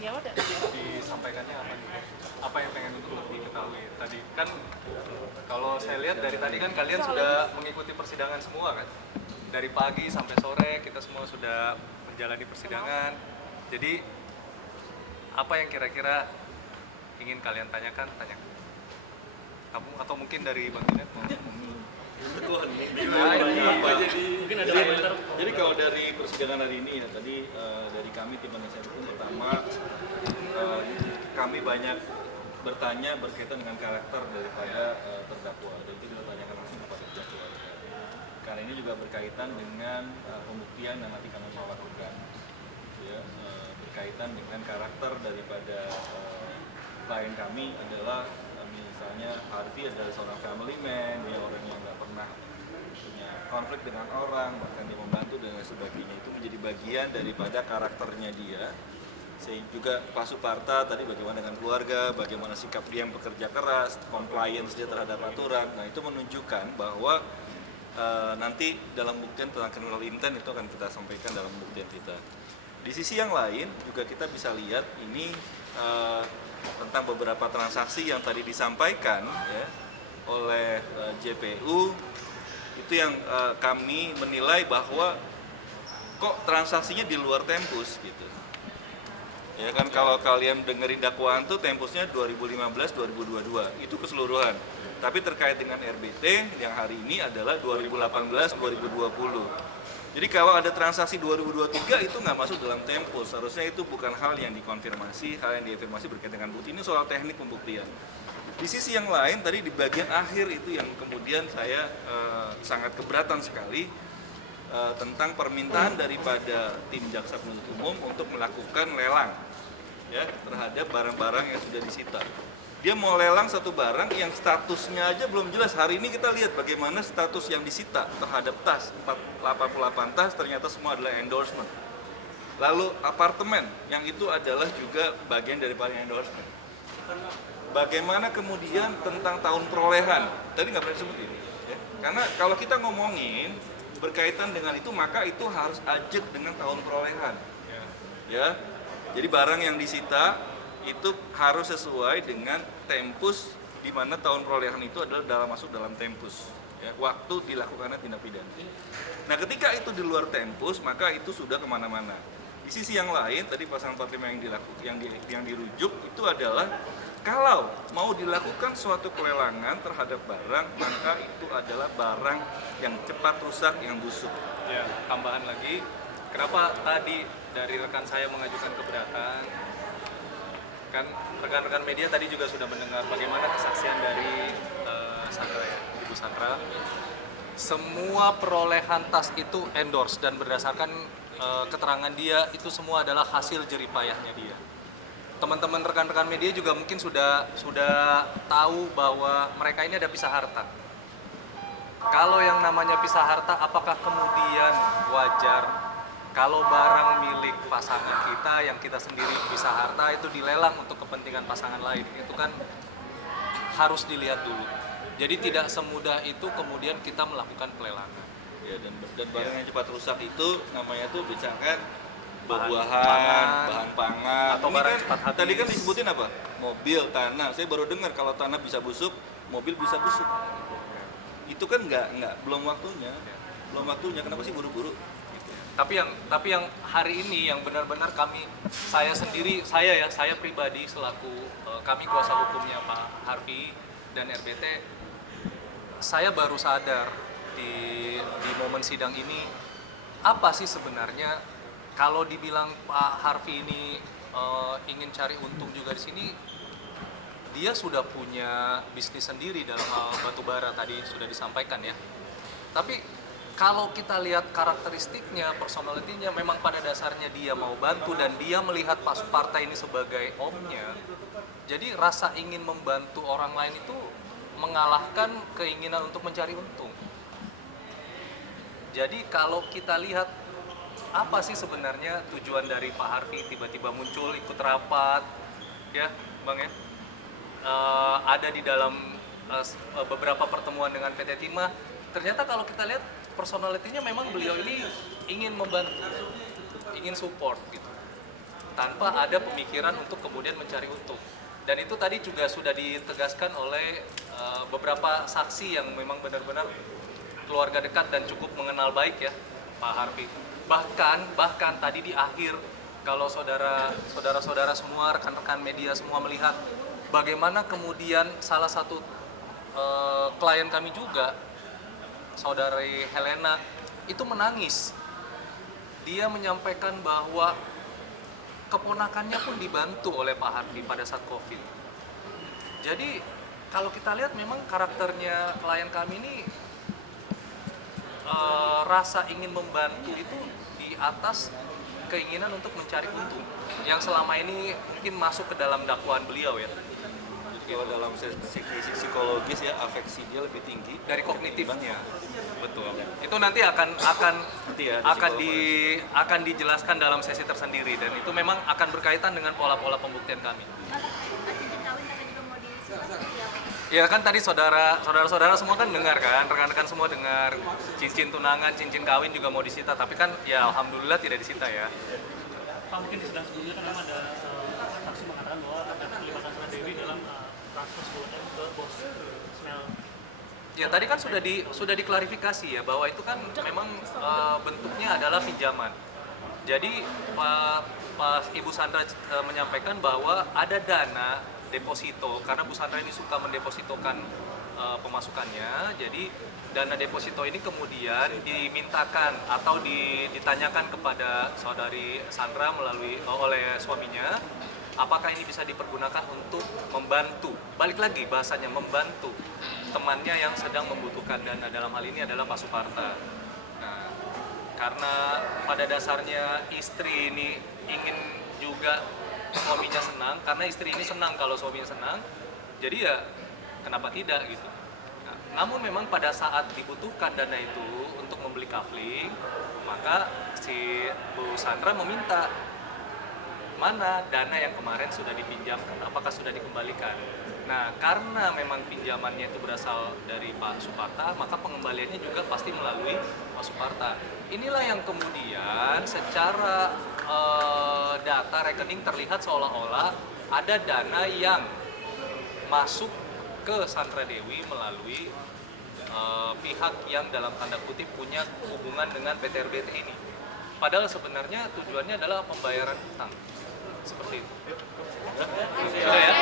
disampaikannya apa nih? Apa yang pengen untuk diketahui? Tadi kan kalau saya lihat dari tadi kan kalian sudah mengikuti persidangan semua kan? Dari pagi sampai sore kita semua sudah menjalani persidangan. Jadi apa yang kira-kira ingin kalian tanyakan? Atau mungkin dari Bang Junet mau? Jadi kalau dari persidangan hari ini ya tadi dari kami tim penasihat hukum pertama kami banyak bertanya berkaitan dengan karakter daripada terdakwa dan itu kita tanyakan langsung kepada pihak keluarga. Karena ini juga berkaitan dengan pembuktian yang nanti kami mau lakukan, ya, berkaitan dengan karakter daripada klien kami adalah misalnya Harvey adalah seorang family man, dia orang yang nggak pernah punya konflik dengan orang, bahkan dia membantu dan lain sebagainya. Itu menjadi bagian daripada karakternya dia. Sehingga juga Pak Suparta tadi bagaimana dengan keluarga, bagaimana sikap dia yang bekerja keras, compliance dia terhadap aturan. Nah itu menunjukkan bahwa nanti dalam buktian tentang criminal intent itu akan kita sampaikan dalam buktian kita. Di sisi yang lain juga kita bisa lihat ini tentang beberapa transaksi yang tadi disampaikan ya, oleh JPU itu yang kami menilai bahwa kok transaksinya di luar tempus gitu. Ya kan kalau kalian dengerin dakwaan tuh tempusnya 2015-2022 itu keseluruhan. Tapi terkait dengan RBT yang hari ini adalah 2018-2020. Jadi kalau ada transaksi 2023 itu nggak masuk dalam tempus. Seharusnya itu bukan hal yang dikonfirmasi, hal yang diafirmasi berkaitan dengan bukti. Ini soal teknik pembuktian. Di sisi yang lain tadi di bagian akhir itu yang kemudian saya sangat keberatan sekali tentang permintaan daripada tim jaksa penuntut umum untuk melakukan lelang ya terhadap barang-barang yang sudah disita. Dia mau lelang satu barang yang statusnya aja belum jelas. Hari ini kita lihat bagaimana status yang disita terhadap tas 88 tas ternyata semua adalah endorsement. Lalu apartemen yang itu adalah juga bagian daripada endorsement. Bagaimana kemudian tentang tahun perolehan? Tadi nggak pernah disebut ini. Ya. Karena kalau kita ngomongin berkaitan dengan itu maka itu harus ajak dengan tahun perolehan. Ya. Jadi barang yang disita itu harus sesuai dengan tempus di mana tahun perolehan itu adalah masuk dalam tempus ya, waktu dilakukannya tindak pidana. Nah ketika itu di luar tempus maka itu sudah kemana-mana. Di sisi yang lain tadi pasal 45 yang dirujuk itu adalah kalau mau dilakukan suatu pelelangan terhadap barang maka itu adalah barang yang cepat rusak, yang busuk. Ya, tambahan lagi, kenapa tadi dari rekan saya mengajukan keberatan? Kan rekan-rekan media tadi juga sudah mendengar bagaimana kesaksian dari Sandra ya, Ibu Sandra. Semua perolehan tas itu endorse dan berdasarkan keterangan dia itu semua adalah hasil jeripayahnya dia. Teman-teman rekan-rekan media juga mungkin sudah tahu bahwa mereka ini ada pisah harta. Kalau yang namanya pisah harta, apakah kemudian wajar kalau barang milik pasangan kita yang kita sendiri pisah harta itu dilelang untuk kepentingan pasangan lain? Itu kan harus dilihat dulu. Jadi tidak semudah itu kemudian kita melakukan pelelangan. Ya, dan barang yang cepat rusak itu namanya tuh misalkan buah-buahan, bahan pangan, atau barang kan, cepat habis. tadi kan disebutin apa? Mobil, tanah. Saya baru dengar kalau tanah bisa busuk, mobil bisa busuk. Itu kan belum waktunya. Belum waktunya. Kenapa sih buru-buru? Tapi yang hari ini yang benar-benar saya pribadi selaku kami kuasa hukumnya Pak Harvey dan RBT, saya baru sadar di momen sidang ini apa sih sebenarnya kalau dibilang Pak Harvey ini ingin cari untung juga di sini, dia sudah punya bisnis sendiri dalam hal batubara tadi sudah disampaikan ya. Tapi kalau kita lihat karakteristiknya, personalitinya, memang pada dasarnya dia mau bantu dan dia melihat Pak Suparta ini sebagai omnya. Jadi rasa ingin membantu orang lain itu mengalahkan keinginan untuk mencari untung. Jadi kalau kita lihat apa sih sebenarnya tujuan dari Pak Harvey tiba-tiba muncul ikut rapat, ya Bang ya, ada di dalam beberapa pertemuan dengan PT Timah. Ternyata kalau kita lihat personalitinya memang beliau ini ingin membantu, ingin support gitu. tanpa ada pemikiran untuk kemudian mencari untung. Dan itu tadi juga sudah ditegaskan oleh beberapa saksi yang memang benar-benar keluarga dekat dan cukup mengenal baik ya Pak Harvey. Bahkan tadi di akhir, kalau saudara-saudara semua, rekan-rekan media semua melihat bagaimana kemudian salah satu klien kami juga, saudari Helena, itu menangis. Dia menyampaikan bahwa keponakannya pun dibantu oleh Pak Harvey pada saat COVID. Jadi kalau kita lihat memang karakternya klien kami ini rasa ingin membantu itu di atas keinginan untuk mencari untung yang selama ini mungkin masuk ke dalam dakwaan beliau ya. Kalau dalam sisi psikologis ya, afeksi dia lebih tinggi Dari kognitifnya. ketimbang- Betul. Itu nanti akan Nanti ya, akan dijelaskan dalam sesi tersendiri, dan itu memang akan berkaitan dengan pola-pola pembuktian kami. Cincin kawin tapi juga mau disita seperti apa? Ya kan tadi saudara-saudara semua kan dengar kan, rekan-rekan semua dengar cincin tunangan, cincin kawin juga mau disita, tapi kan ya alhamdulillah tidak disita ya. Pak, mungkin di sidang sebelumnya kan memang ada saksi mengatakan bahwa ada keterlibatan Sandra Dewi dalam transfer 10M ke bos Smell. Ya tadi kan sudah diklarifikasi ya bahwa itu kan memang bentuknya adalah pinjaman. Jadi Pak Ibu Sandra menyampaikan bahwa ada dana deposito, karena Bu Sandra ini suka mendepositokan pemasukannya. Jadi dana deposito ini kemudian dimintakan atau ditanyakan kepada saudari Sandra oleh suaminya, apakah ini bisa dipergunakan untuk membantu, balik lagi bahasanya, membantu temannya yang sedang membutuhkan dana, dalam hal ini adalah Pak Suparta. Nah, karena pada dasarnya istri ini ingin juga suaminya senang, karena istri ini senang kalau suaminya senang, jadi ya kenapa tidak gitu. Nah, namun memang pada saat dibutuhkan dana itu untuk membeli kafling, maka si Bu Sandra meminta, mana dana yang kemarin sudah dipinjamkan, apakah sudah dikembalikan. Nah, karena memang pinjamannya itu berasal dari Pak Suparta, maka pengembaliannya juga pasti melalui Pak Suparta. Inilah yang kemudian secara data rekening terlihat seolah-olah ada dana yang masuk ke Sandra Dewi melalui pihak yang dalam tanda kutip punya hubungan dengan PT RBT ini. Padahal sebenarnya tujuannya adalah pembayaran utang. Seperti itu. Sudah ya?